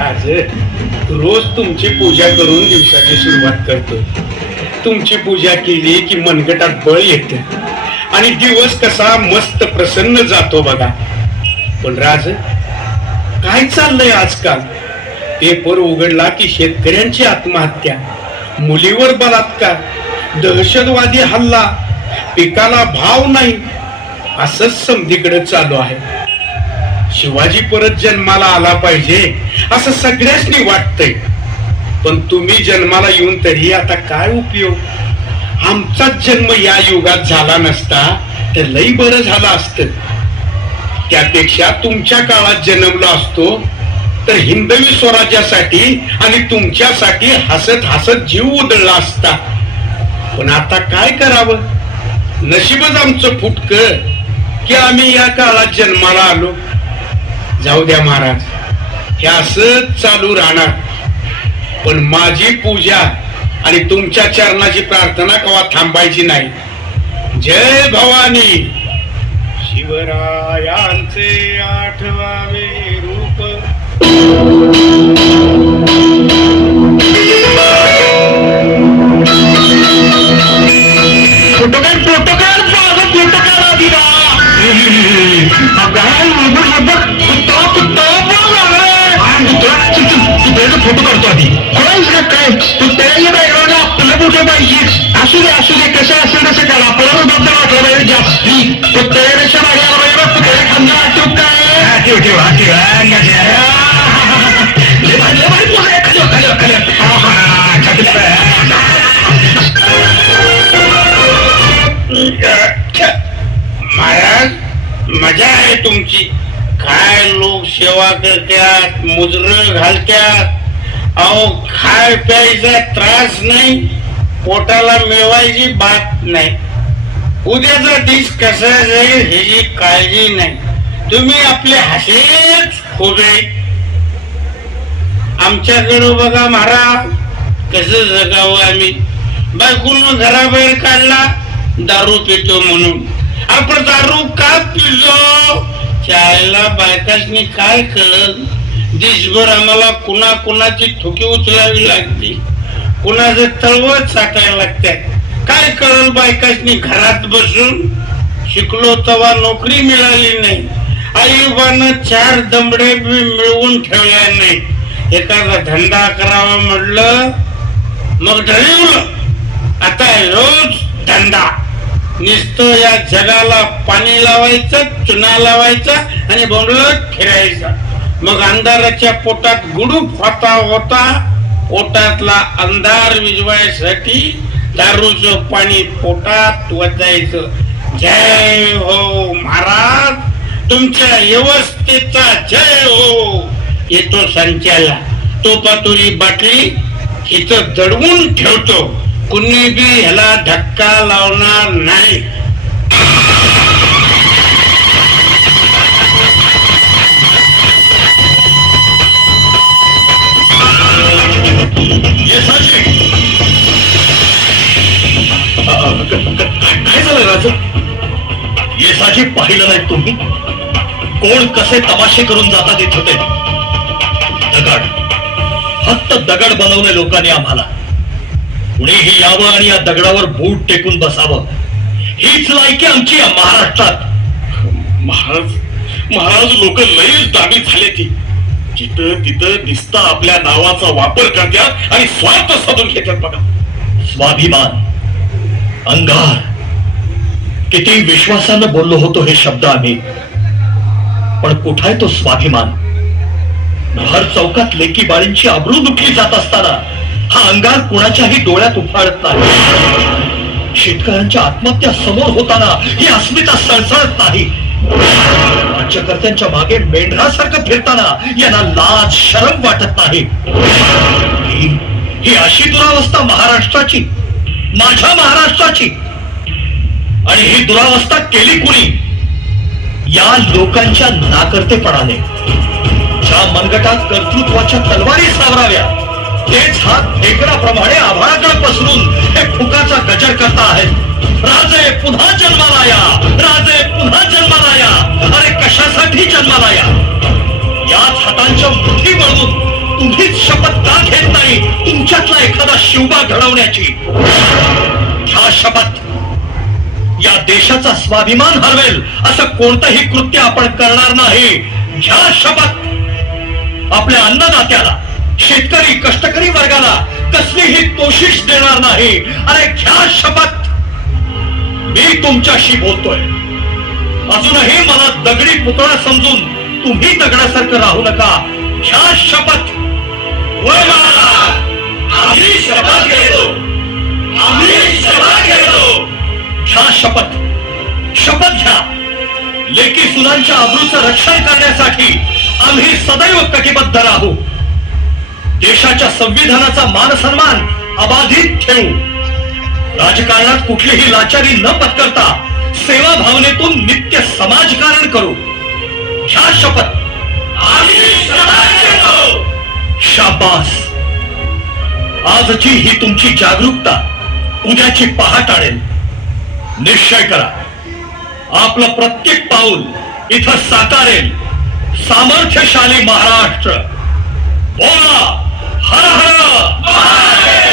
आज रोज तुमची पूजा करून दिवसाची सुरुवात करतो. तुमची पूजा केली की मनगटात बळ येते आणि दिवस कसा मस्त प्रसन्न जातो बघा. पण राज, काय चाललंय आजकाल? पेपर उघडला की शेतकऱ्यांची आत्महत्या, मुलीवर बलात्कार, दहशतवादी हल्ला, पिकाला भाव नाही, असंच समधीकडे चालू आहे. शिवाजी परत जन्माला आला पाहिजे असं सगळ्यांनी वाटतंय. पण तुम्ही जन्माला येऊन तरी आता काय उपयोग? आमचाच जन्म या युगात झाला नसता तर लई बरं झालं असतं. त्यापेक्षा तुमच्या काळात जन्मलो असतो तर हिंदवी स्वराज्यासाठी आणि तुमच्यासाठी हसत हसत जीव उधळला असता. पण आता काय करावं? नशीबच आमचं फुटकं की आम्ही या काळात जन्माला आलो. जाऊ द्या महाराज, हे असंच चालू राहणार. पण माझी पूजा आणि तुमच्या चरणाची प्रार्थना कवा थांबायची नाही. जय भवानी. शिवरायांचे आठवावे रूप. फोटो काढतो आधी. काय तू त्याला बायला आपल्याला कुठे पाहिजे? असू दे कसं असेल तसं करा. आपल्याला बद्दल वाटलं पाहिजे जास्ती. तो त्यापेक्षा मागे बघ तुला खांदा वाटतो काय? महाराज, मजा आहे तुमची. काय लोक सेवा करतात, मुजर घालतात. अहो, खाय प्यायचा त्रास नाही, पोटाला मिळवायची बात नाही. उद्याचा दिस कसा जाईल ह्याची काळजी नाही. तुम्ही आपले हसेच खोबे. आमच्याकडे बघा महाराज, कसं जगावं आम्ही. बायकोनं घराबाहेर काढला दारू पितो म्हणून. आपण दारू का पितो? चायला बायकासनी काय कळत? दिसभर आम्हाला कुणा कुणाची ठोकी उचलावी लागते, कुणाचं तळवत साठायला लागते. काय कळल बायकासनी? घरात बसून शिकलो तेव्हा नोकरी मिळाली नाही. आईबानं 4 दमडे मिळवून ठेवल्या नाही. एखादा धंदा करावा म्हटलं मग ढळीवलं. आता रोज धंदा. नुसतं या जगाला पाणी लावायचं, चुना लावायचा आणि बोंबलत फिरायचा. मग अंधाराच्या पोटात गुडूप होता. पोटातला अंधार विझवायसाठी दारूचं पाणी पोटात वतायचं. जय हो महाराज, तुमच्या व्यवस्थेचा जय हो. येतो संचाला, तो पातुरी बाटली इथं दडवून ठेवतो. कुणी बी ह्याला धक्का लावणार नाही. काय झालं राजू? येसाजी पाहिलं नाही तुम्ही? कोण कसे तमाशे करून जातात येत होते. दगड, फक्त दगड बनवले लोकांनी आम्हाला. कुणीही यावं आणि या दगडावर बूट टेकून बसावं, हीच लायकी आमची या महाराष्ट्रात. महाराज लोक लईच दाबी झाले. ती जिथं तिथं दिसता आपल्या नावाचा वापर करतात आणि स्वार्थ साधून घेतात बघा. स्वाभिमान, अंगार, किती विश्वासानं बोललो होतो हे शब्द आम्ही. पण कुठाय तो स्वाभिमान? भर चौकात लेकी बाळींची आबरू दुखली जात असताना हा अंगार कुणाच्याही डोळ्यात उफाळत नाही. शेतकऱ्यांच्या आत्महत्या समोर होताना ही अस्मिता सळसळत नाही. राज्यकर्त्यांच्या मागे मेंढरासारखं फिरताना यांना लाज शरम वाटत नाही. ही अशी दुरावस्था महाराष्ट्राची, माझ्या महाराष्ट्राची. आणि ही दुरावस्था केली कुणी? या लोकांच्या नाकर्तेपणाने. ज्या मनगटात कर्तृत्वाच्या तलवारी सावराव्या तेच हात ठेकडाप्रमाणे आभाळाकडे पसरून हे फुकाचा गजर करता आहेत. राजे पुन्हा जन्माला या, राजे पुन्हा जन्माला या. अरे कशासाठी जन्माला या? याच हातांच्या मुठी वळवून तुम्हीच शपथ का घेत नाही तुमच्यातला एखादा शिवबा घडवण्याची? घ्या शपथ. या देशाचा स्वाभिमान हरवेल असं कोणतंही कृत्य आपण करणार नाही. घ्या शपथ. आपल्या अन्नदात्याला, शेतकरी कष्टकरी वर्गाला कसलीही तोशिष देणार नाही. अरे घ्या शपथ. मी तुमच्याशी बोलतोय. अजूनही मला दगडी पुतळा समजून तुम्ही दगडासारखं राहू नका. घ्या शपथ. होय महाराज, आम्ही शपथ घेतो. आम्ही शपथ घेतो. घ्या शपथ. शपथ घ्या. लेकी सुनांच्या अब्रूचं रक्षण करण्यासाठी आम्ही सदैव कटिबद्ध राहू. देशाच्या संविधानाचा मान सन्मान अबाधित ठेवू. राजकारणात कुठलीही लाचारी न पत्करता सेवा भावनेतून नित्य समाजकारण करू. घ्या शपथ. आम्ही शपथ घेतो. शाबास. आजची ही तुमची जागरूकता उद्याची पहाट आणेल. निश्चय करा. आपलं प्रत्येक पाऊल इथं साकारेल सामर्थ्यशाली महाराष्ट्र. बोला हर हर महादेव.